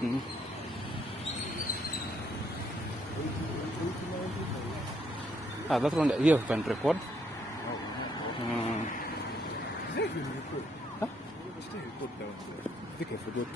Mm-hmm. That one here you can record. Huh? I think I forgot.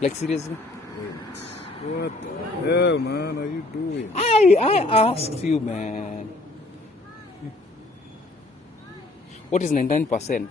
Like seriously? Wait. What the hell, man, are you doing? I asked you, man. What is 99%? Can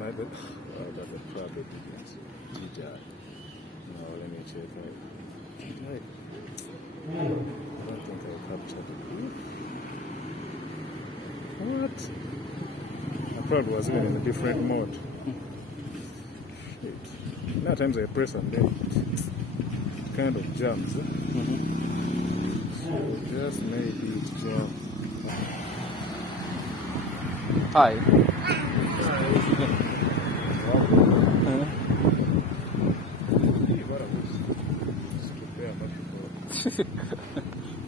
I get the private details? No, let me check. Right. I don't think I captured it. What? I thought it was even in a different mode. Wait. Now times I press and then it kind of jumps. So just maybe it jumps. Hi.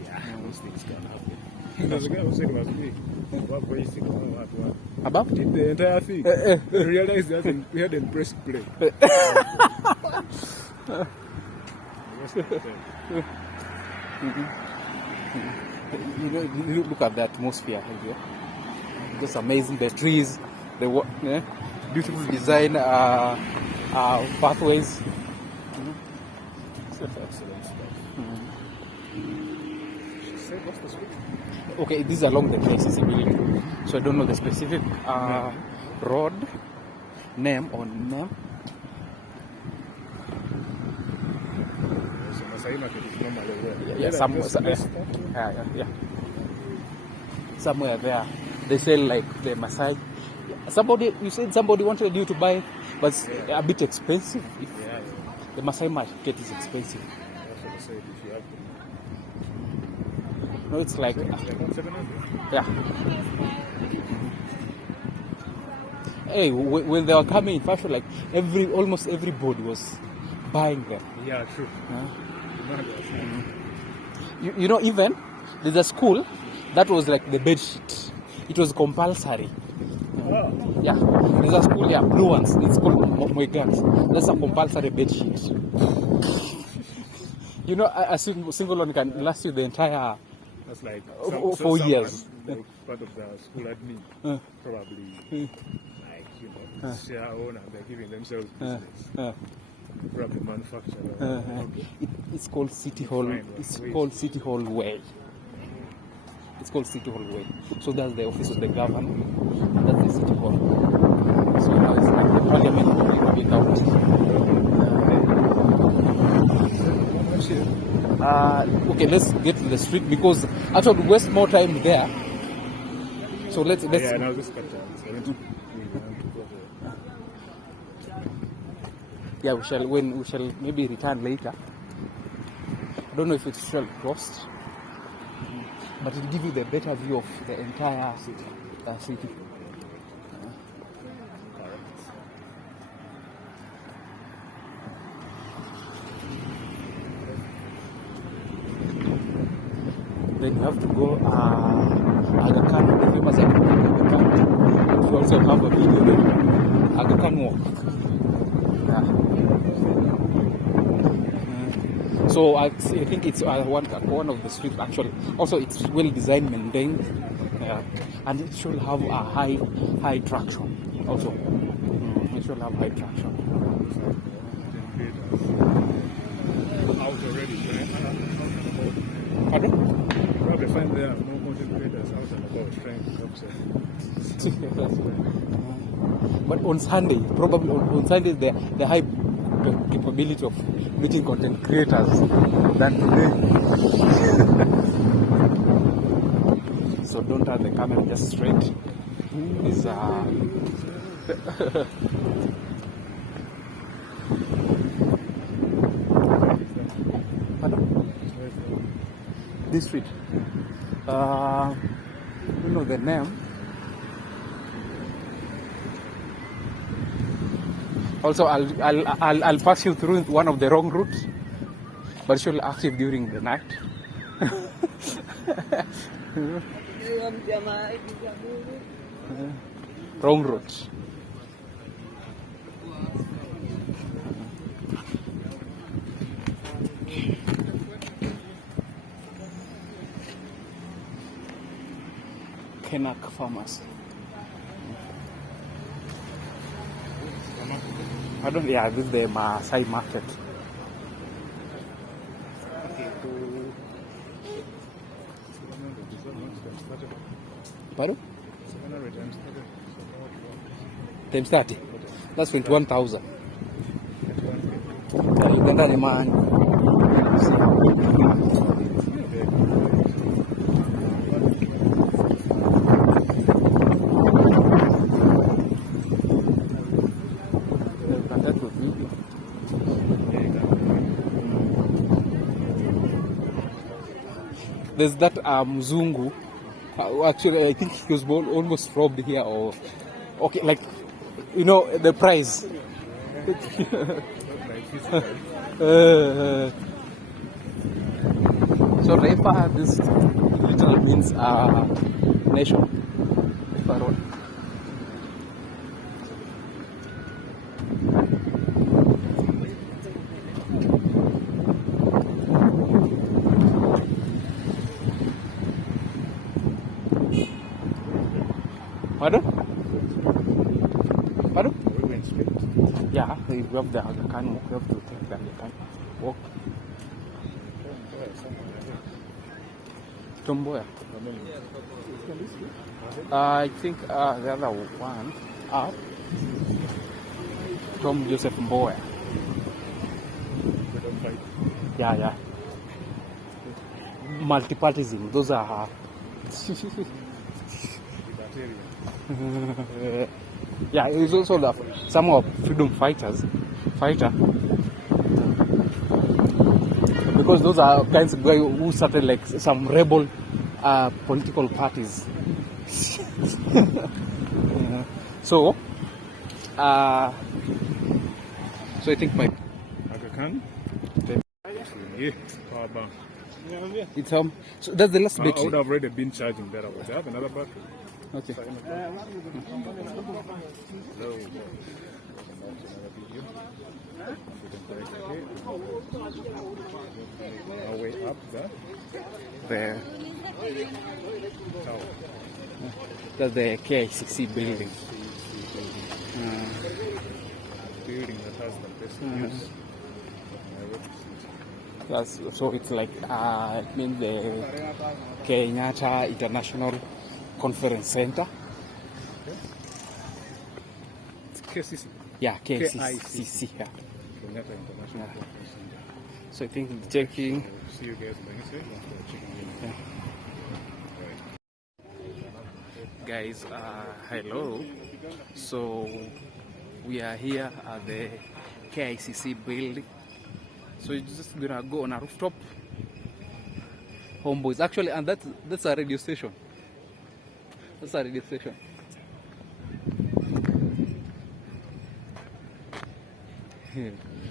Yeah, those things can happen. There's a guy who said it was me. About? Did the entire thing. I realized that we hadn't pressed play. You look at the atmosphere here. Just amazing. The trees, the beautiful design, pathways. Excellent stuff. What's the street? Okay, this is along the accessibility. So I don't know the specific road name or name. So Masai Market is normally where? Yeah. Somewhere there. They sell like the Masai. You said somebody wanted you to buy, but it's a bit expensive. The Masai market is expensive. That's what I said, if you have them. No, it's like 700. yeah. Hey, when they were coming in fashion, like almost everybody was buying them. Yeah, true. You know, even there's a school that was like the bed sheet. It was compulsory. Yeah, there's a school, blue ones. It's called 𝖕𝖆𝖆𝖆𝖆. That's a compulsory bed sheet. You know, a single one can last you the entire. That's like 4 years. Like part of the school admin, probably like share owner. They're giving themselves business. Probably manufacturer. It's called City Hall. It's called City Hall Way. It's called City Hall Way. So that's the office of the governor. That's the City Hall. So now it's like the Parliament of Nairobi County. Okay, let's get to the street because actually we waste more time there. So let's. Yeah, now this cut Yeah, we shall maybe return later. I don't know if it's still closed, but it'll give you the better view of the entire city. Then you have to go 𝖓𝖘, the famous 𝖓𝖘. You also have a video there, 𝖓𝖘 walk. So I think it's one of the streets actually. Also, it's well designed, maintained, and it should have a high traction. Also, it should have high traction. Out already, Pardon? Probably find there are more content creators out and about trying to capture. But on Sunday, probably on Sunday, the high capability of meeting content creators than today. So don't turn the camera just straight. Is this street? You know the name. Also, I'll pass you through one of the wrong routes, but it should be active during the night. Wrong route. 𝖕𝖑𝖊𝖆𝖆 farmers. I don't. Yeah, this is the Maasai market. Pardon? 700 Times 30. That's 21,000. Ugandan man. There's that Mzungu. Actually, I think he was almost robbed here, or okay, like you know the price. So Refa, this literally means nation. Refa. Pardon? Pardon? We went straight. Yeah, we have the 𝖓𝖘 walk. We have to take the 𝖓𝖘 walk. Tomboya. I think the other one up. Tom Joseph Mboya. Yeah. Multipartism. Those are. Yeah, he's also some of freedom fighter, because those are kinds of guys who started like some rebel political parties. So I think my it's so that's the last I battery. would have already been charging that. I have another battery. Okay. Hello. Our way up There. tower. That's the KICC building. Building that has the best views. So it's like it means the Kenyatta International Conference Center. It's KCC. Yeah, KICC. Yeah. Kenyatta International Conference Center. So I think it's checking. See you guys Wednesday after checking in. Yeah. Guys, hello. So we are here at the KICC building. So you're just gonna go on a rooftop. Homeboys, actually, and that's a radio station. That's a radio station.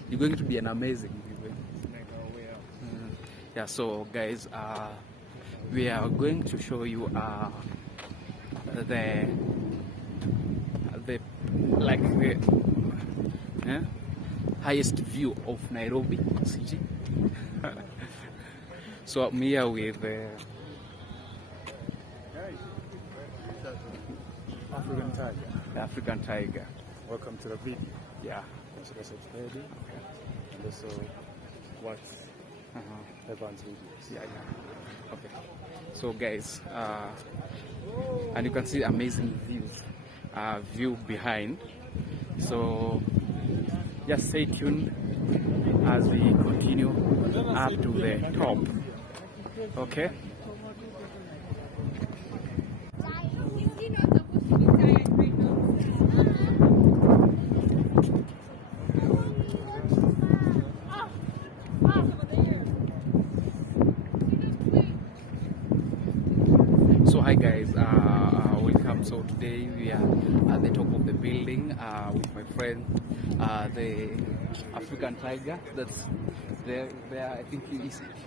You're going to be an amazing event. Yeah. So guys, we are going to show you the highest view of Nairobi city. So I'm here with African tiger. the African tiger. Welcome to the video. Yeah. 𝖕𝖆𝖆𝖈𝖍 and also watch Evans videos. Yeah. Okay. So guys, and you can see amazing view behind. So just stay tuned as we continue up to the top. Okay. So hi guys, welcome. So today we are at the top of the building with my friend, the African tiger. That's there. I think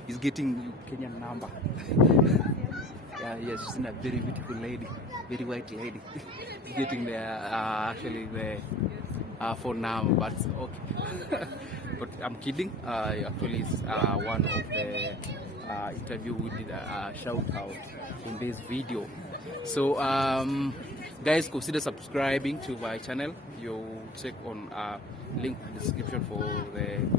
he's getting Kenyan number. Yeah, she's a very beautiful lady, very white lady. He's getting the actually the phone number, but okay. But I'm kidding. Actually, it's one of the interview we did a shout out in this video. So guys, consider subscribing to my channel. You check on link in the description for the